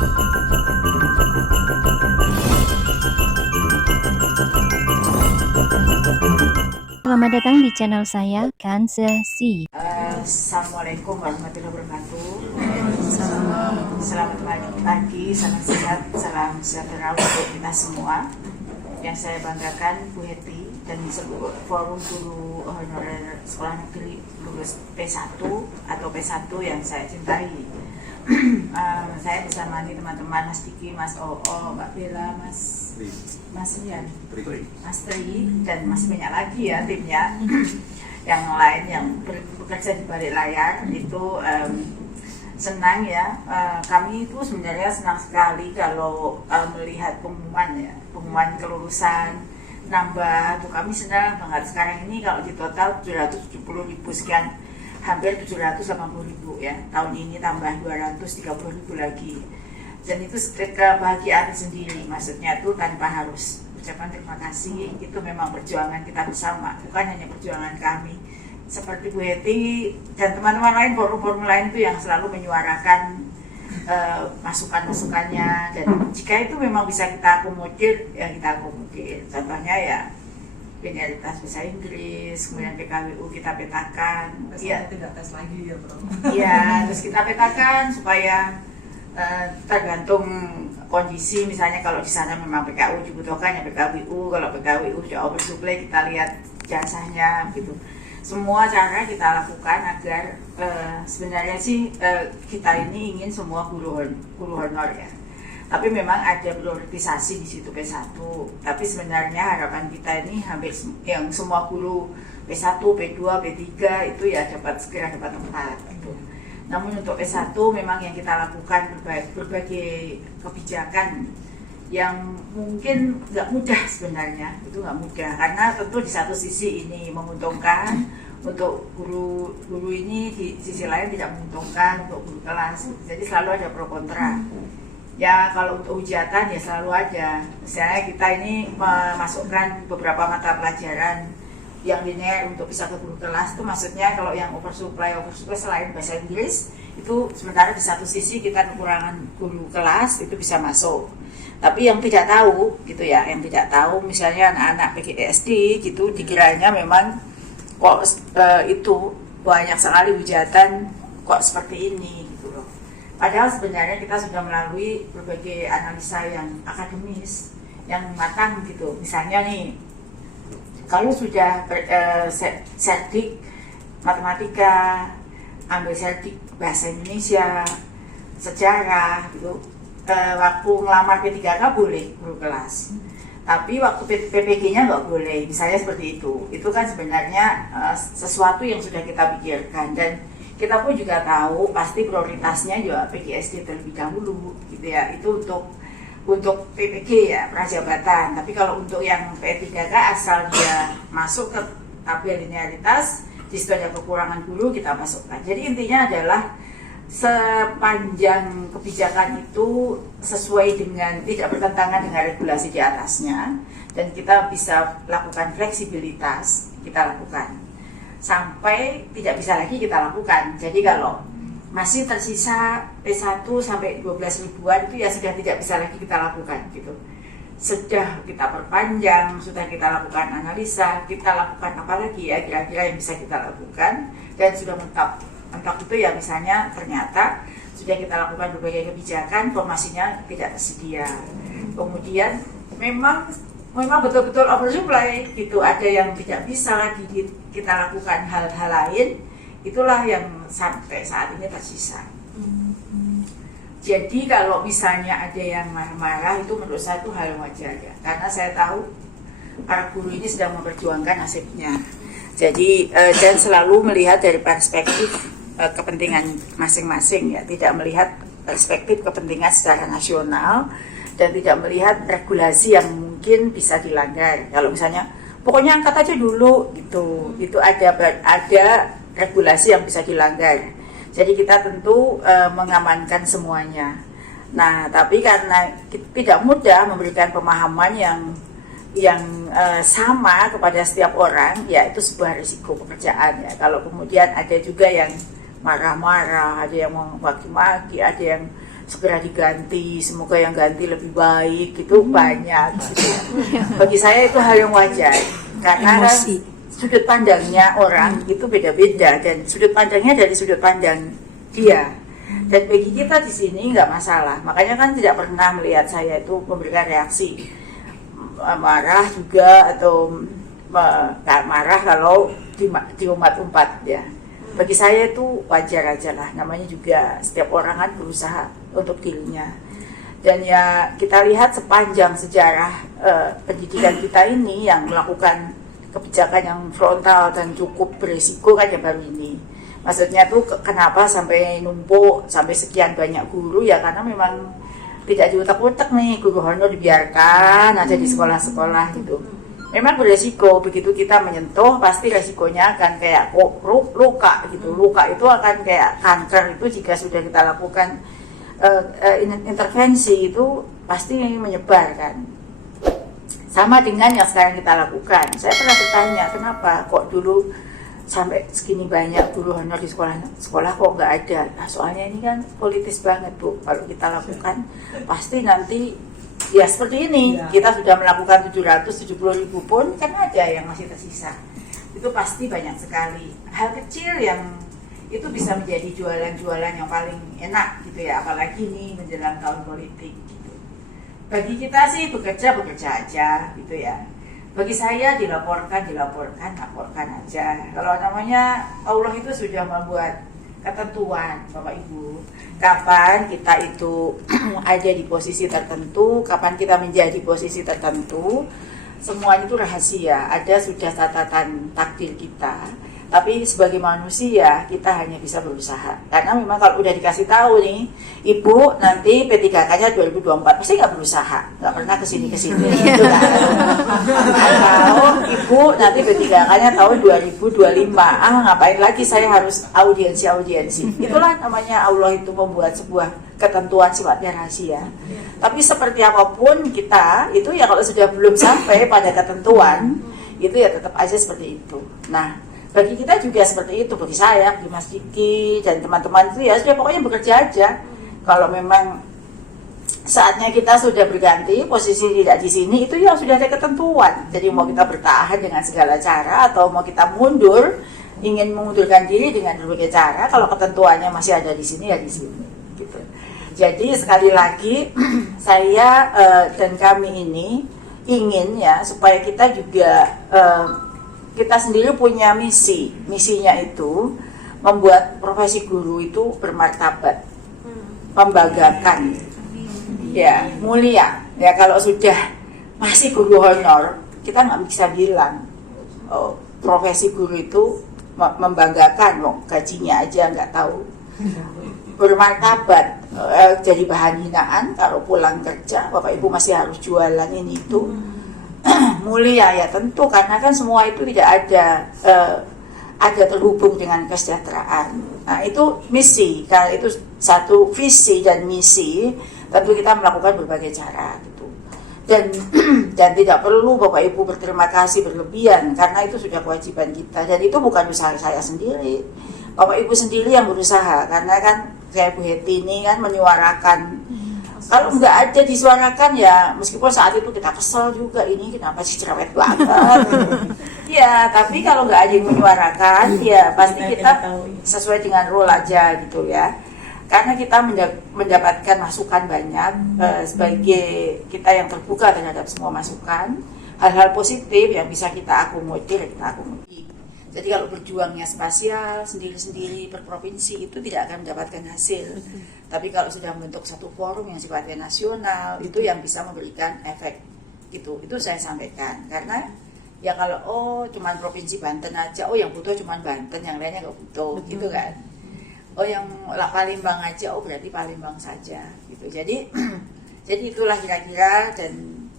Selamat datang di channel saya, Kansasi. Assalamualaikum warahmatullahi wabarakatuh. Selamat pagi, salam sehat, salam sejahtera untuk kita semua. Yang saya banggakan Bu Heti dan seluruh forum guru honorer sekolah negeri lulus P1 atau P1 yang saya cintai. Saya bersama teman-teman Mas Diki, Mas Oo, Mbak Bella, Mas Rian, Mas Tri, dan masih banyak lagi ya timnya yang lain yang bekerja di balik layar itu. Senang ya, kami itu sebenarnya senang sekali kalau melihat pengumuman kelulusan nambah tuh, kami senang banget. Sekarang ini kalau di total 770.000 sekian, hampir 780.000 ya, tahun ini tambah 230.000 lagi, dan itu kebahagiaan sendiri. Maksudnya tuh tanpa harus ucapan terima kasih, itu memang perjuangan kita bersama, bukan hanya perjuangan kami seperti Bu Heti dan teman-teman lain, forum-forum lain itu yang selalu menyuarakan masukan-masukannya, dan jika itu memang bisa kita akomodir, ya kita akomodir. Contohnya ya linearitas bahasa Inggris, kemudian PKWU kita petakan, ya tidak tes lagi ya bro. Iya, terus kita petakan supaya tergantung kondisi, misalnya kalau di sana memang PKU dibutuhkan ya PKWU, kalau PKWU sudah oversupply kita lihat jasanya gitu. Semua cara kita lakukan agar sebenarnya sih kita ini ingin semua guru honor ya. Tapi memang ada prioritisasi di situ P1. Tapi sebenarnya harapan kita ini hampir yang semua guru P1, P2, P3 itu ya segera dapat tempat gitu. Namun untuk P1 memang yang kita lakukan berbagai kebijakan yang mungkin nggak mudah sebenarnya, itu nggak mudah karena tentu di satu sisi ini menguntungkan untuk guru ini, di sisi lain tidak menguntungkan untuk guru kelas, jadi selalu ada pro kontra ya. Kalau untuk hujatan ya selalu ada, misalnya kita ini memasukkan beberapa mata pelajaran yang linear untuk bisa ke guru kelas, itu maksudnya kalau yang oversupply selain bahasa Inggris itu sementara di satu sisi kita kekurangan guru kelas itu bisa masuk. Tapi yang tidak tahu gitu ya, yang tidak tahu misalnya anak-anak PGSD gitu dikiranya memang kok itu banyak sekali hujatan kok seperti ini gitu loh. Padahal sebenarnya kita sudah melalui berbagai analisa yang akademis yang matang gitu. Misalnya nih, kalau sudah serdik matematika, ambil serdik bahasa Indonesia, sejarah gitu, waktu ngelamar P3K boleh guru kelas, tapi waktu PPG-nya nggak boleh, misalnya seperti itu. Itu kan sebenarnya sesuatu yang sudah kita pikirkan, dan kita pun juga tahu pasti prioritasnya juga PGSD terlebih dahulu gitu ya. Itu untuk PPG ya, prajabatan. Tapi kalau untuk yang P3K asal dia masuk ke tabel linearitas, di situ ada kekurangan guru, kita masukkan. Jadi intinya adalah sepanjang kebijakan itu sesuai dengan, tidak bertentangan dengan regulasi di atasnya, dan kita bisa lakukan fleksibilitas, kita lakukan sampai tidak bisa lagi kita lakukan. Jadi kalau masih tersisa P1 sampai 12 ribuan itu ya sudah tidak bisa lagi kita lakukan gitu. Sudah kita perpanjang, sudah kita lakukan analisa, kita lakukan apa lagi ya kira-kira yang bisa kita lakukan, dan sudah mentok itu ya, misalnya ternyata sudah kita lakukan berbagai kebijakan, formasinya tidak tersedia, kemudian memang betul-betul oversupply gitu, ada yang tidak bisa lagi kita lakukan hal-hal lain, itulah yang sampai saat ini tersisa. Jadi kalau misalnya ada yang marah-marah, itu menurut saya itu hal wajar ya, karena saya tahu para guru ini sedang memperjuangkan nasibnya. Jadi dan selalu melihat dari perspektif kepentingan masing-masing ya, tidak melihat perspektif kepentingan secara nasional, dan tidak melihat regulasi yang mungkin bisa dilanggar. Kalau misalnya pokoknya angkat aja dulu gitu, itu ada regulasi yang bisa dilanggar. Jadi kita tentu mengamankan semuanya. Nah, tapi karena tidak mudah memberikan pemahaman yang sama kepada setiap orang, ya itu sebuah risiko pekerjaan ya. Kalau kemudian ada juga yang marah-marah, ada yang memaki-maki, ada yang segera diganti, semoga yang ganti lebih baik, itu banyak gitu. Bagi saya itu hal yang wajar karena kan sudut pandangnya orang itu beda-beda dan sudut pandangnya dari sudut pandang dia. Dan bagi kita di sini nggak masalah, makanya kan tidak pernah melihat saya itu memberikan reaksi marah juga atau marah kalau diumpat-umpat ya. Bagi saya itu wajar aja lah, namanya juga setiap orang kan berusaha untuk dirinya. Dan ya kita lihat sepanjang sejarah pendidikan kita ini yang melakukan kebijakan yang frontal dan cukup berisiko kan ya baru ini. Maksudnya tuh kenapa sampai numpuk sampai sekian banyak guru ya karena memang tidak diutak-utak nih guru honor dibiarkan ada di sekolah-sekolah gitu. Memang beresiko begitu kita menyentuh pasti resikonya akan kayak luka gitu. Luka itu akan kayak kanker itu jika sudah kita lakukan intervensi itu pasti menyebar kan. Sama dengan yang sekarang kita lakukan. Saya pernah bertanya kenapa kok dulu sampai segini banyak guru honor di sekolah kok nggak ada. Nah, soalnya ini kan politis banget Bu. Kalau kita lakukan pasti nanti ya seperti ini. Kita sudah melakukan 770.000 pun kan ada yang masih tersisa. Itu pasti banyak sekali hal kecil yang itu bisa menjadi jualan-jualan yang paling enak gitu ya. Apalagi ini menjelang tahun politik gitu. Bagi kita sih bekerja aja gitu ya. Bagi saya dilaporkan aja. Kalau namanya Allah itu sudah membuat ketentuan Bapak Ibu. Kapan kita itu ada di posisi tertentu, kapan kita menjadi posisi tertentu, semuanya itu rahasia. Ada sudah catatan takdir kita. Tapi sebagai manusia kita hanya bisa berusaha. Karena memang kalau udah dikasih tahu nih, Ibu nanti P3K-nya 2024 pasti nggak berusaha, nggak pernah kesini gitu kan. Atau Ibu nanti P3K-nya tahun 2025, ngapain lagi saya harus audiensi. Itulah namanya Allah itu membuat sebuah ketentuan sifatnya rahasia. Tapi seperti apapun kita itu ya kalau sudah belum sampai pada ketentuan itu ya tetap aja seperti itu. Nah. Bagi kita juga seperti itu, bagi saya, bagi Mas Diki dan teman-teman itu ya sudah pokoknya bekerja aja. Kalau memang saatnya kita sudah berganti posisi tidak di sini itu ya sudah ada ketentuan. Jadi mau kita bertahan dengan segala cara atau mau kita mundur, ingin mengundurkan diri dengan berbagai cara, kalau ketentuannya masih ada di sini ya di sini. Gitu. Jadi sekali lagi saya dan kami ini ingin ya supaya kita juga kita sendiri punya misinya itu membuat profesi guru itu bermartabat, membanggakan, ya mulia. Ya kalau sudah masih guru honor, kita nggak bisa bilang profesi guru itu membanggakan, gajinya aja nggak tahu. Bermartabat, jadi bahan hinaan kalau pulang kerja, Bapak Ibu masih harus jualan ini itu. Mulia ya tentu karena kan semua itu tidak ada terhubung dengan kesejahteraan. Nah itu misi, karena itu satu visi dan misi tentu kita melakukan berbagai cara gitu. Dan tidak perlu Bapak Ibu berterima kasih berlebihan karena itu sudah kewajiban kita dan itu bukan usaha saya sendiri. Bapak Ibu sendiri yang berusaha karena kan kayak Bu Heti ini kan menyuarakan. Kalau nggak ada disuarakan ya meskipun saat itu kita kesel juga ini kenapa sih cerewet banget ya tapi kalau nggak ada yang menyuarakan ya pasti kita sesuai dengan role aja gitu ya karena kita mendapatkan masukan banyak sebagai kita yang terbuka terhadap semua masukan hal-hal positif yang bisa kita akomodir. Jadi kalau berjuangnya spasial, sendiri-sendiri per provinsi itu tidak akan mendapatkan hasil. Tapi kalau sudah membentuk satu forum yang sifatnya nasional, itu yang bisa memberikan efek gitu. Itu saya sampaikan. Karena ya kalau cuman provinsi Banten aja, yang butuh cuman Banten, yang lainnya nggak butuh, gitu kan. Yang Palembang aja, berarti Palembang saja, gitu. Jadi itulah kira-kira dan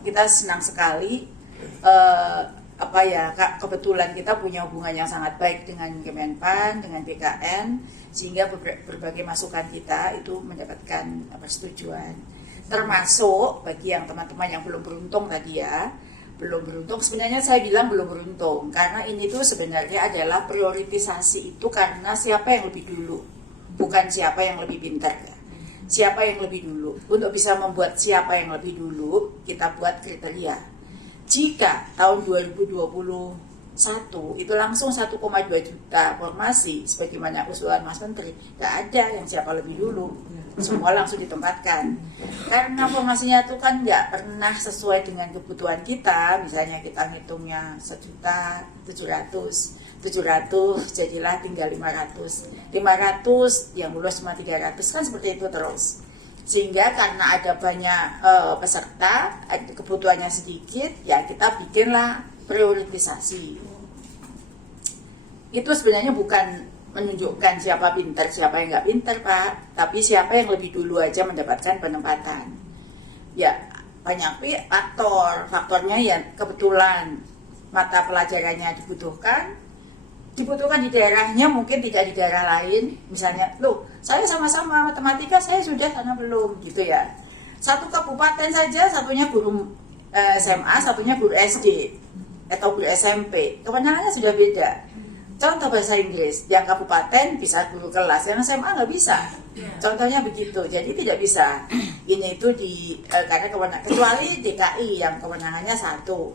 kita senang sekali. Kebetulan kita punya hubungan yang sangat baik dengan Kemenpan, dengan BKN, sehingga berbagai masukan kita itu mendapatkan persetujuan. Termasuk bagi yang teman-teman yang belum beruntung tadi ya, belum beruntung, sebenarnya saya bilang belum beruntung, karena ini tuh sebenarnya adalah prioritisasi itu karena siapa yang lebih dulu, bukan siapa yang lebih pintar ya. siapa yang lebih dulu. Untuk bisa membuat siapa yang lebih dulu, kita buat kriteria. Jika tahun 2021 itu langsung 1,2 juta formasi sebagaimana usulan Mas Menteri, nggak ada yang siapa lebih dulu, semua langsung ditempatkan. Karena formasinya itu kan nggak pernah sesuai dengan kebutuhan kita. Misalnya kita ngitungnya 1.700.700 jadilah tinggal 500 yang lulus cuma 300, kan seperti itu terus. Sehingga karena ada banyak peserta, kebutuhannya sedikit, ya kita bikinlah prioritisasi. Itu sebenarnya bukan menunjukkan siapa pintar, siapa yang nggak pintar, Pak, tapi siapa yang lebih dulu aja mendapatkan penempatan. Ya, banyak faktornya ya kebetulan mata pelajarannya dibutuhkan di daerahnya, mungkin tidak di daerah lain. Misalnya, loh, saya sama-sama matematika, saya sudah sana belum, gitu ya. Satu kabupaten saja, satunya guru SMA, satunya guru SD atau guru SMP, kewenangannya sudah beda. Contoh bahasa Inggris, yang kabupaten bisa guru kelas, yang SMA nggak bisa. Contohnya begitu, jadi tidak bisa. Ini itu karena kewenangan, kecuali DKI yang kewenangannya satu,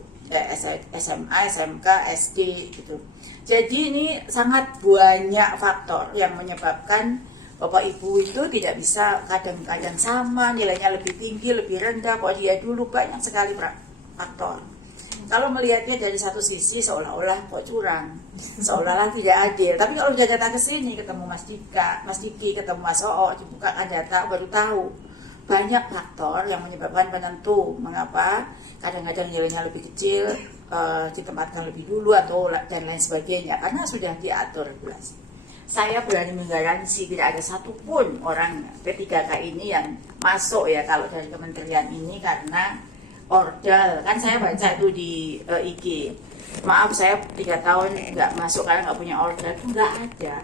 SMA, SMK, SD gitu. Jadi ini sangat banyak faktor yang menyebabkan Bapak Ibu itu tidak bisa, kadang-kadang sama, nilainya lebih tinggi, lebih rendah, kok dia dulu, banyak sekali faktor. Kalau melihatnya dari satu sisi seolah-olah kok curang, seolah-olah tidak adil. Tapi kalau sudah datang ke sini, ketemu Mas Diki, ketemu Mas Oo, dibukakan data, baru tahu banyak faktor yang menyebabkan penentu mengapa kadang-kadang nilainya lebih kecil, ditempatkan lebih dulu atau dan lain sebagainya, karena sudah diatur regulasi. Saya berani menggaransi tidak ada satupun orang P3K ini yang masuk ya kalau dari kementerian ini karena ordal. Kan saya baca itu di IG, maaf saya 3 tahun nggak masuk karena nggak punya ordal, itu nggak ada.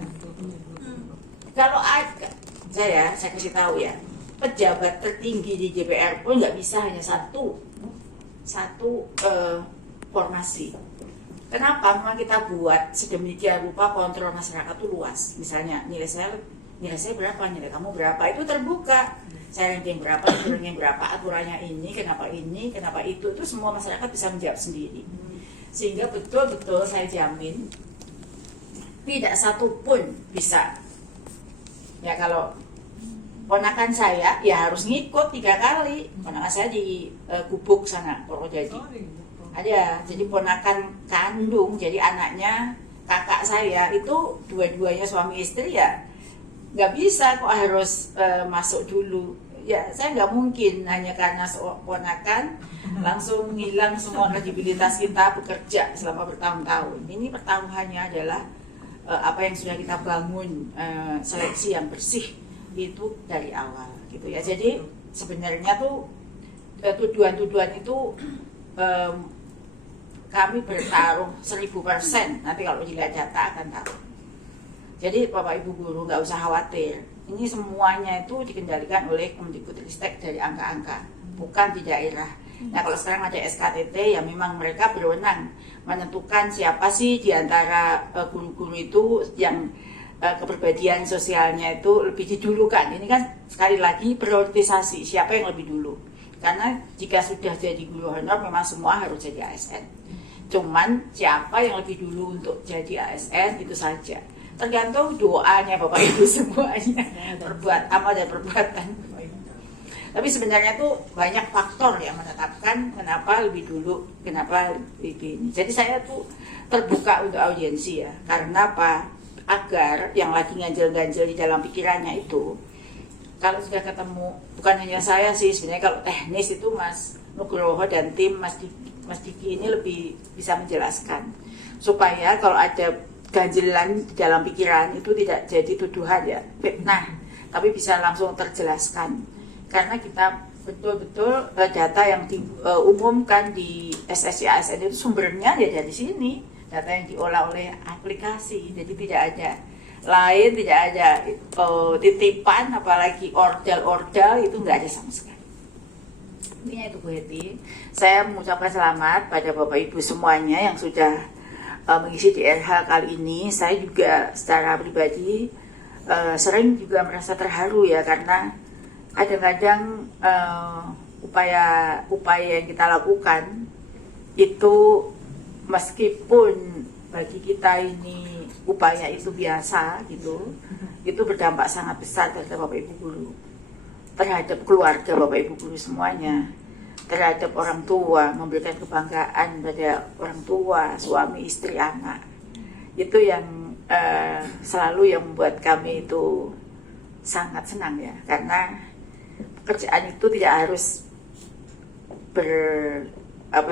Kalau ada, saya kasih tahu ya, pejabat tertinggi di DPR pun nggak bisa hanya satu formasi. Kenapa? Memang kita buat sedemikian rupa kontrol masyarakat itu luas. Misalnya nilai saya berapa, nilai kamu berapa, itu terbuka. Saya ranking berapa, itu ranking berapa, aturannya ini, kenapa itu semua masyarakat bisa menjawab sendiri. Sehingga betul-betul saya jamin tidak satu pun bisa. Ya kalau ponakan saya ya harus ngikut 3 kali. Ponakan saya di Gubuk sana, Purwodadi. Ada, jadi ponakan kandung, jadi anaknya kakak saya itu dua-duanya suami istri ya nggak bisa kok harus masuk dulu. Ya saya nggak mungkin hanya karena ponakan langsung hilang semua kredibilitas kita bekerja selama bertahun-tahun. Ini pertaruhannya adalah apa yang sudah kita bangun, seleksi yang bersih itu dari awal gitu ya. Jadi sebenarnya tuh tuduhan-tuduhan itu kami bertaruh 1000%. Nanti kalau dilihat data akan tahu. Jadi Bapak Ibu guru nggak usah khawatir. Ini semuanya itu dikendalikan oleh Kemdikbudristek dari angka-angka, bukan di daerah. Nah kalau sekarang ada SKTT, ya memang mereka berwenang menentukan siapa sih di antara guru-guru itu yang kepribadian sosialnya itu lebih didulukan. Ini kan sekali lagi prioritisasi siapa yang lebih dulu. Karena jika sudah jadi guru honor memang semua harus jadi ASN. Cuman siapa yang lebih dulu untuk jadi ASN itu saja. Tergantung doanya Bapak Ibu semuanya, amal dan perbuatan. Tapi sebenarnya tuh banyak faktor yang menetapkan kenapa lebih dulu, kenapa lebih ini. Jadi saya tuh terbuka untuk audiensi ya. Karena apa? Agar yang lagi ganjel-ganjel di dalam pikirannya itu, kalau sudah ketemu, bukan hanya saya sih, sebenarnya kalau teknis itu Mas Nugroho dan tim Mas Diki ini lebih bisa menjelaskan. Supaya kalau ada ganjilan di dalam pikiran itu tidak jadi tuduhan ya, fitnah, tapi bisa langsung terjelaskan. Karena kita betul-betul data yang diumumkan di SSC ASN itu sumbernya ya dari sini. Data yang diolah oleh aplikasi, jadi tidak ada lain, tidak ada titipan, apalagi ordal itu nggak ada sama sekali. Intinya itu Bu Heti, saya mengucapkan selamat pada Bapak Ibu semuanya yang sudah mengisi DRH kali ini. Saya juga secara pribadi sering juga merasa terharu ya, karena kadang-kadang upaya yang kita lakukan itu meskipun bagi kita ini upaya itu biasa gitu, itu berdampak sangat besar terhadap Bapak Ibu guru, terhadap keluarga Bapak Ibu guru semuanya, terhadap orang tua, memberikan kebanggaan pada orang tua, suami, istri, anak. Itu yang selalu yang membuat kami itu sangat senang ya, karena pekerjaan itu tidak harus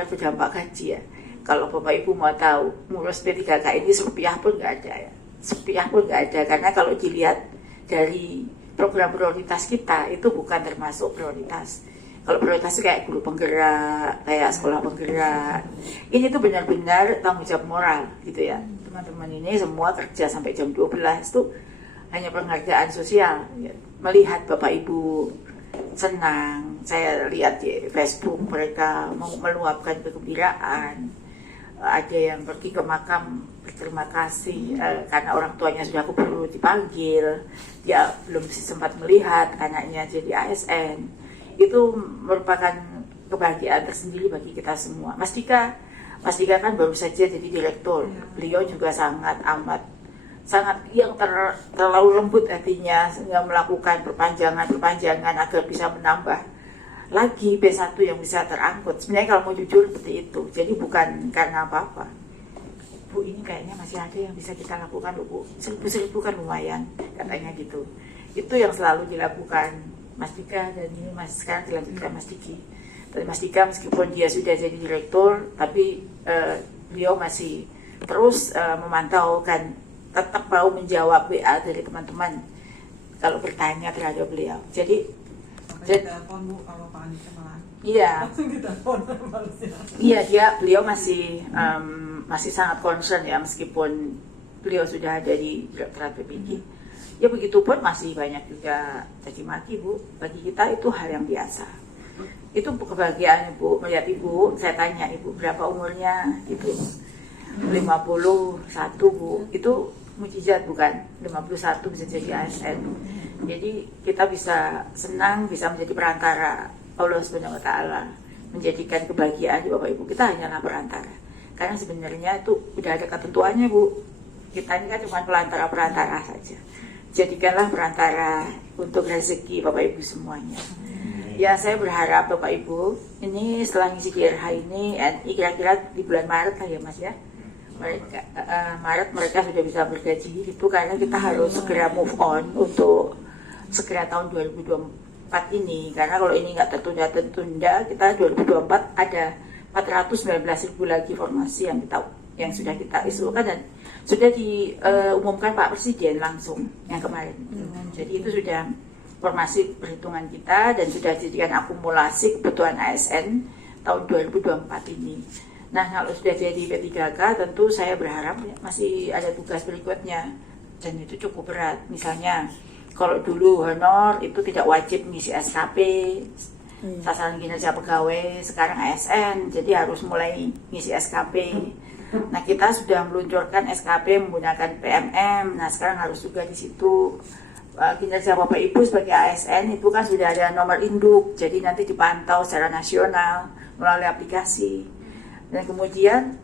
berdampak gaji ya. Kalau Bapak Ibu mau tahu, ngurus P3K ini serupiah pun nggak ada ya, serupiah pun nggak ada, karena kalau dilihat dari program prioritas kita itu bukan termasuk prioritas. Kalau prioritas itu kayak guru penggerak, kayak sekolah penggerak, ini tuh benar-benar tanggung jawab moral gitu ya. Teman-teman ini semua kerja sampai jam 12 itu hanya penghargaan sosial ya. Melihat Bapak Ibu senang, saya lihat di Facebook mereka mau meluapkan kegembiraan. Ada yang pergi ke makam berterima kasih karena orang tuanya sudah keburu dipanggil, dia belum sempat melihat anaknya jadi ASN. Itu merupakan kebahagiaan tersendiri bagi kita semua. Mas Dika kan baru saja jadi direktur. Beliau juga sangat yang terlalu lembut hatinya sehingga melakukan perpanjangan agar bisa menambah lagi B1 yang bisa terangkut. Sebenarnya kalau mau jujur seperti itu. Jadi bukan karena apa-apa. Bu, ini kayaknya masih ada yang bisa kita lakukan loh Bu. 1.000 kan lumayan, katanya gitu. Itu yang selalu dilakukan Mas Dika, dan ini sekarang dilanjutkan Mas Diki. Tapi Mas Dika meskipun dia sudah jadi direktur, tapi beliau masih terus memantau kan, tetap mau menjawab WA dari teman-teman kalau bertanya terhadap beliau. Jadi telepon Bu kalau Pak Andika malah. Iya. Langsung ditelepon balasnya. Iya, beliau masih sangat concern ya, meskipun beliau sudah ada di Direktorat PPG. Ya begitupun masih banyak juga caci maki Bu. Bagi kita itu hal yang biasa. Itu kebahagiaan Ibu melihat Ibu. Saya tanya Ibu berapa umurnya? Ibu 51 Bu. Itu mujizat bukan? 51 bisa jadi ASN. Jadi kita bisa senang, bisa menjadi perantara Allah Subhanahu wa Ta'ala, menjadikan kebahagiaan di Bapak Ibu. Kita hanyalah perantara. Karena sebenarnya itu udah ada ketentuannya Bu. Kita ini kan cuma perantara saja. Jadikanlah perantara untuk rezeki Bapak Ibu semuanya. Ya, saya berharap Bapak Ibu ini setelah ngisi GRH ini kira-kira di bulan Maret lah ya Mas ya. Maret mereka sudah bisa bergaji itu, karena kita harus segera move on untuk segera tahun 2024 ini, karena kalau ini nggak tertunda, kita 2024 ada 419.000 lagi formasi yang sudah kita isukan dan sudah diumumkan Pak Presiden langsung yang kemarin. Jadi itu sudah formasi perhitungan kita dan sudah dijadikan akumulasi kebutuhan ASN tahun 2024 ini. Nah, kalau sudah jadi P3K, tentu saya berharap masih ada tugas berikutnya dan itu cukup berat. Misalnya kalau dulu honor itu tidak wajib mengisi SKP, sasaran kinerja pegawai, sekarang ASN, jadi harus mulai ngisi SKP. Nah, kita sudah meluncurkan SKP menggunakan PMM. Nah, sekarang harus juga di situ kinerja Bapak Ibu sebagai ASN itu kan sudah ada nomor induk, jadi nanti dipantau secara nasional melalui aplikasi. Dan kemudian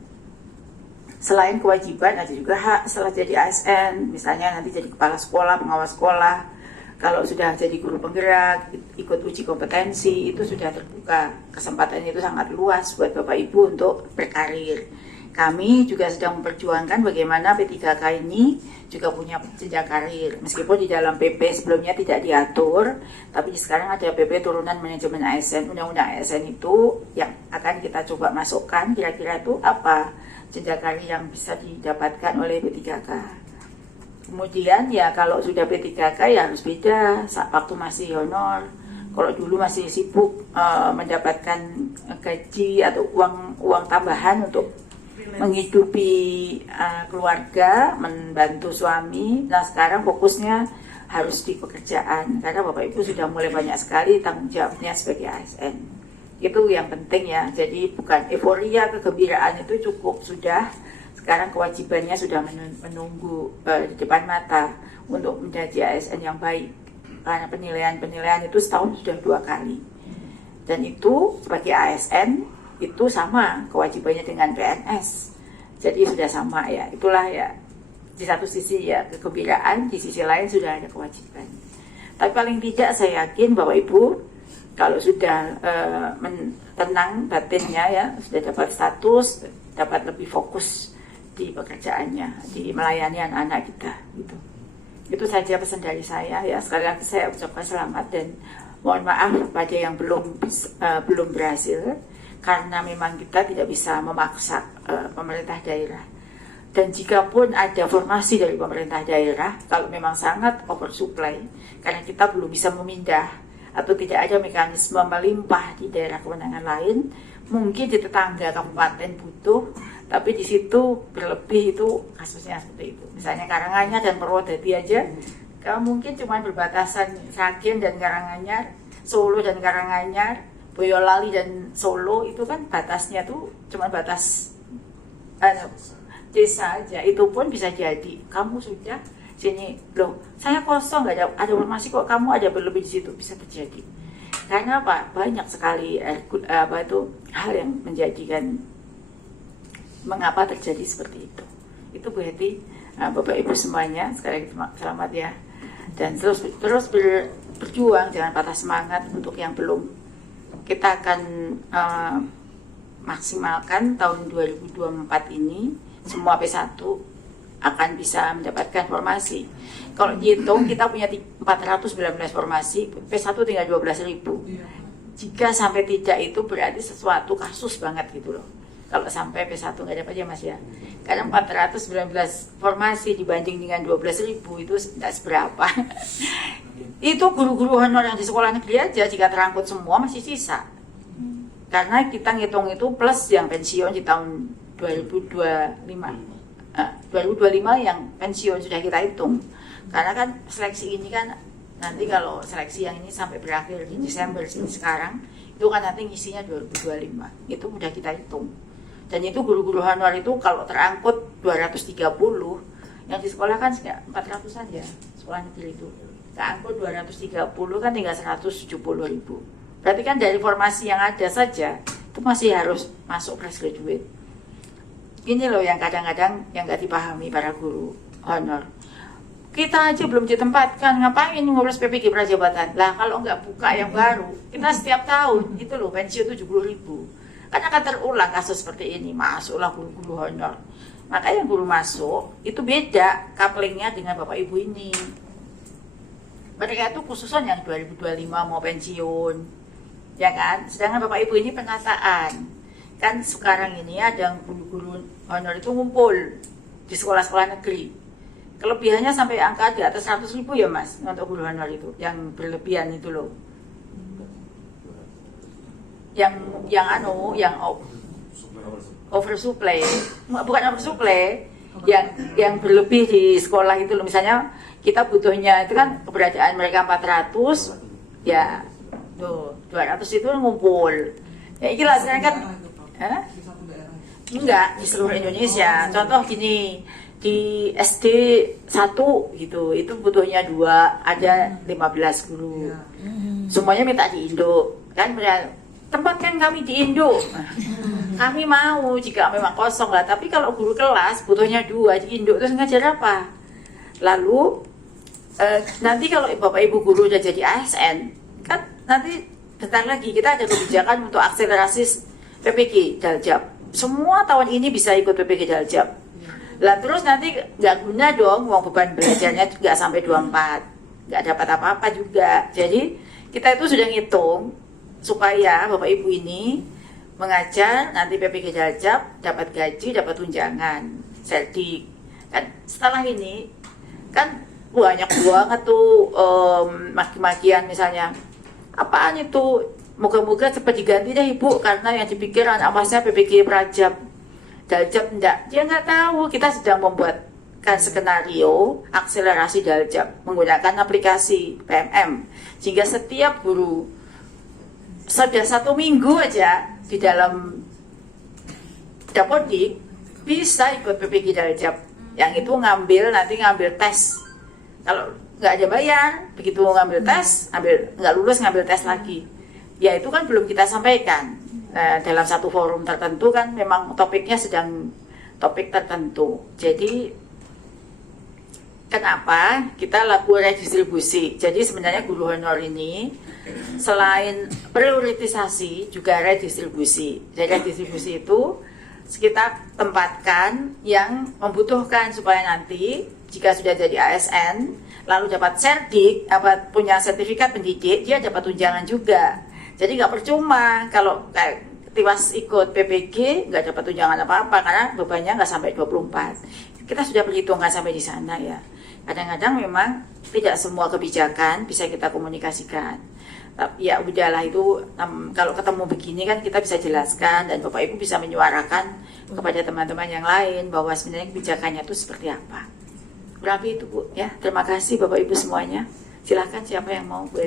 selain kewajiban ada juga hak setelah jadi ASN, misalnya nanti jadi kepala sekolah, pengawas sekolah, kalau sudah jadi guru penggerak, ikut uji kompetensi, itu sudah terbuka. Kesempatannya itu sangat luas buat Bapak Ibu untuk berkarir. Kami juga sedang memperjuangkan bagaimana P3K ini juga punya jenjang karir. Meskipun di dalam PP sebelumnya tidak diatur, tapi sekarang ada PP turunan manajemen ASN, undang-undang ASN itu yang akan kita coba masukkan, kira-kira itu apa jenjang karir yang bisa didapatkan oleh P3K. Kemudian ya kalau sudah P3K ya harus beda, saat waktu masih honor. Kalau dulu masih sibuk mendapatkan gaji atau uang tambahan untuk menghidupi keluarga, membantu suami. Nah, sekarang fokusnya harus di pekerjaan, karena Bapak Ibu sudah mulai banyak sekali tanggung jawabnya sebagai ASN. Itu yang penting ya. Jadi bukan euforia, kegembiraan itu cukup sudah. Sekarang kewajibannya sudah menunggu di depan mata untuk menjadi ASN yang baik. karena penilaian itu setahun sudah 2 kali. Dan itu sebagai ASN itu sama kewajibannya dengan PNS. Jadi sudah sama ya. Itulah ya, di satu sisi ya kegembiraan, di sisi lain sudah ada kewajiban. Tapi paling tidak saya yakin Bapak Ibu kalau sudah tenang batinnya ya, sudah dapat status, dapat lebih fokus di pekerjaannya, di melayani anak-anak kita gitu. Itu saja pesan dari saya ya. Sekali lagi saya ucapkan selamat dan mohon maaf pada yang belum berhasil, karena memang kita tidak bisa memaksa pemerintah daerah. Dan jika pun ada formasi dari pemerintah daerah, kalau memang sangat oversupply, karena kita belum bisa memindah atau tidak ada mekanisme melimpah di daerah kewenangan lain, mungkin di tetangga kabupaten butuh, tapi di situ berlebih, itu kasusnya seperti itu. Misalnya Karanganyar dan Purwodadi aja, kalau mungkin cuma berbatasan Sragen dan Karanganyar, Solo dan Karanganyar, Boyolali dan Solo, itu kan batasnya tuh cuma batas desa aja. Itu pun bisa jadi kamu sudah sini loh, saya kosong, nggak ada informasi kok kamu ada berlebih di situ, bisa terjadi. Karena apa? Banyak sekali hal yang menjadikan mengapa terjadi seperti itu. Itu berarti Bapak Ibu semuanya sekali lagi selamat ya, dan terus berjuang, jangan patah semangat untuk yang belum. Kita akan maksimalkan tahun 2024 ini semua P1 akan bisa mendapatkan formasi. Kalau dihitung kita punya 419 formasi, P1 tinggal 12.000. Jika sampai tidak itu berarti sesuatu kasus banget gitu loh. Kalau sampai P1 nggak dapat ya Mas ya. Karena 419 formasi dibanding dengan 12.000 itu tidak seberapa. Itu guru-guru honor yang di sekolah negeri aja jika terangkut semua masih sisa. Karena kita ngitung itu plus yang pensiun di tahun 2025 yang pensiun sudah kita hitung. Karena kan seleksi ini kan nanti kalau seleksi yang ini sampai berakhir di Desember sekarang, itu kan nanti ngisinya 2025. Itu udah kita hitung. Dan itu guru-guru honor itu kalau terangkut 230, yang di sekolah kan 400-an ya, sekolah negeri itu. Terangkut 230 kan tinggal 170.000. Berarti kan dari formasi yang ada saja itu masih harus masuk fresh graduate. Ini loh yang kadang-kadang yang nggak dipahami para guru honor. Kita aja belum ditempatkan, ngapain ngurus PPG prajabatan? Lah kalau nggak buka yang baru, kita setiap tahun itu loh pensiun 70.000. Kan akan terulang kasus seperti ini, masuklah guru-guru honor. Makanya guru masuk itu beda couplingnya dengan Bapak Ibu ini. Mereka itu khususan yang 2025 mau pensiun, ya kan? Sedangkan Bapak Ibu ini penataan. Kan sekarang ini ada guru-guru honor itu ngumpul di sekolah-sekolah negeri. Kelebihannya sampai angka di atas 100.000 ya Mas, untuk guru honor itu, yang berlebihan itu loh. Yang oversupply, bukan oversupply, yang berlebih di sekolah itu loh. Misalnya kita butuhnya itu kan keberadaan mereka 400, ya tuh 200 itu ngumpul. Ya inilah sekarang kan. Enggak, di seluruh Indonesia. Contoh gini, di SD 1 gitu, itu butuhnya 2, ada 15 guru. Semuanya minta di Indo. Kan tempatkan kami di Indo. Kami mau jika memang kosong lah, tapi kalau guru kelas butuhnya 2 di Indo, terus ngajar apa? Lalu nanti kalau Bapak Ibu guru udah jadi ASN, kan nanti bentar lagi kita ada kebijakan untuk akselerasi PPG Daljab. Semua tahun ini bisa ikut PPG Daljab. Lah terus nanti nggak guna dong, mau beban belajarnya nggak sampai 24, nggak dapat apa-apa juga. Jadi kita itu sudah ngitung supaya Bapak Ibu ini mengajar nanti PPG Daljab, dapat gaji, dapat tunjangan, serdik. Kan setelah ini kan banyak banget tuh maki-makian misalnya, apaan itu? Moga-moga cepat diganti deh Ibu, karena yang dipikir anak masnya PPG Prajab Daljab enggak. Dia nggak tahu kita sedang membuatkan skenario akselerasi Daljab menggunakan aplikasi PMM, sehingga setiap guru sudah 1 minggu aja di dalam Dapodik bisa ikut PPG Daljab. Yang itu nanti ngambil tes. Kalau nggak ada bayar, begitu ngambil tes, nggak lulus ngambil tes lagi. Ya itu kan belum kita sampaikan. Dalam satu forum tertentu kan memang topiknya sedang topik tertentu. Jadi kenapa kita lakukan redistribusi? Jadi sebenarnya guru honor ini selain prioritisasi juga redistribusi. Jadi redistribusi itu kita tempatkan yang membutuhkan supaya nanti jika sudah jadi ASN lalu dapat serdik, dapat punya sertifikat pendidik, dia dapat tunjangan juga. Jadi nggak percuma kalau kayak tiwas ikut PPG nggak dapat tunjangan apa-apa karena bebannya nggak sampai 24. Kita sudah perhitungkan sampai di sana ya. Kadang-kadang memang tidak semua kebijakan bisa kita komunikasikan. Tapi ya udahlah itu kalau ketemu begini kan kita bisa jelaskan dan Bapak Ibu bisa menyuarakan kepada teman-teman yang lain bahwa sebenarnya kebijakannya itu seperti apa. Berarti itu Bu ya. Terima kasih Bapak Ibu semuanya. Silakan siapa yang mau Bu.